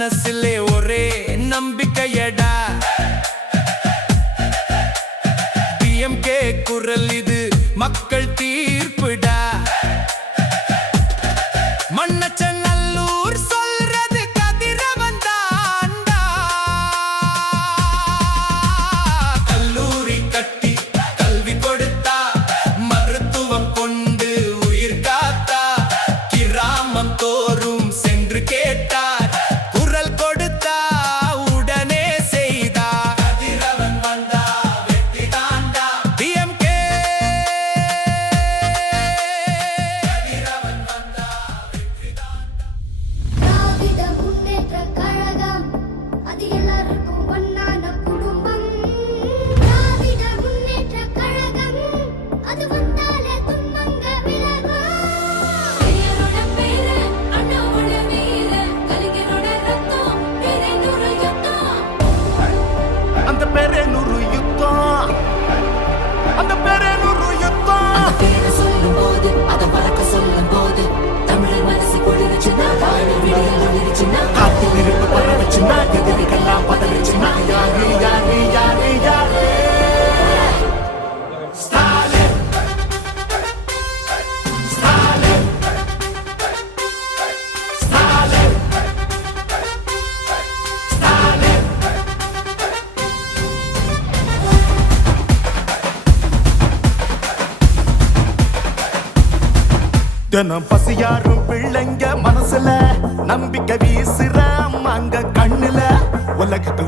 மனசிலே ஒரே நம்பிக்கையடா. டிஎம்கே குரல் இது மக்கள் தீர்ப்புடா. மண்ணச்சநல்லூர் சொல்றது கதிரவன் தான்டா. கல்லூரி கட்டி கல்வி கொடுத்தா, மருத்துவம் கொண்டு உயிர் காத்தா, கிராமம் தோறும் சென்று கேட்டார், குரல் கொடுத்தா உடனே செய்தா. கதிரவன் வந்தா வெற்றி தாண்டா டிஎம்கே. கதிரவன் வந்தா வெற்றி தாண்டா. திராவிட முன்னேற்றக் கழகம் அது எல்லாருக்கும் ஒன்னான குடும்பம். திராவிட முன்னேற்றக் கழகம் அது வந்தாலே துன்பங்க விலகும். பெயரோட பேரு அண்ணாவோட வீர, கலைஞரோட ரத்தம் பேரே நூறு யுத்தம். அந்த பேரே நூறு யுத்தம், அந்த பேரே நூறு யுத்தம். பேரை சொல்லும் போது அதை மறக்க சொல்லும் போது தமிழர் மனசு கொள்ளிருச்சுன்னா, வாழ விடியல் ஒளிருச்சுன்னா, காத்து நெருப்பு பரவச்சுன்னா, எதிரிகள்லாம் பதறிச்சுன்னா, யாரு யாரு யாரு யாரு ஸ்டாலின், ஸ்டாலின், ஸ்டாலின், ஸ்டாலின். தினம் பசியாரும் பிள்ளைங்க மனசுல நம்பிக்கை வீசுற அங்க கண்ணுல உலகத்து